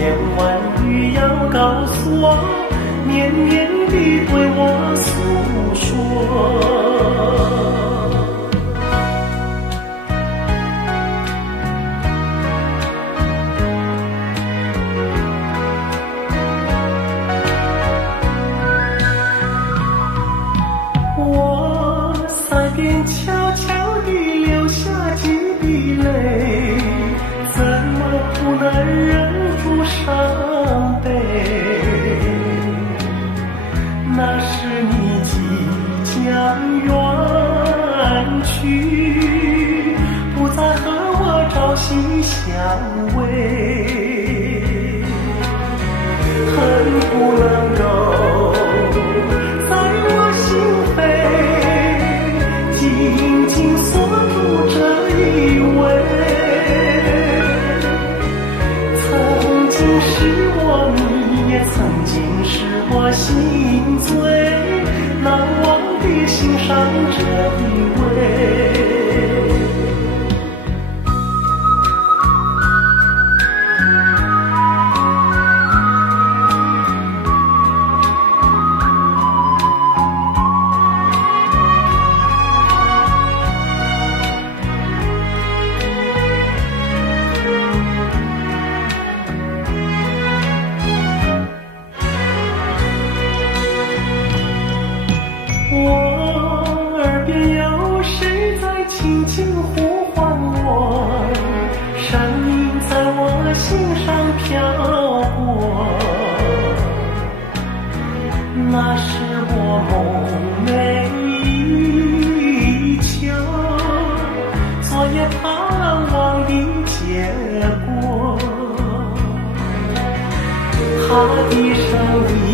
言万语要告诉我，绵绵地对我诉说。我腮边悄悄地流下几滴泪，怎么不能忍住伤悲？那是你即将远去，不再和我朝夕相偎，恨不能够在我心扉紧紧锁住这一位。曾经是我，你也曾经是我心最难忘的心上这一位。我耳边有谁在轻轻呼唤我，声音在我心上飘过。那是我梦寐以求，昨夜盼望的结果。他的声音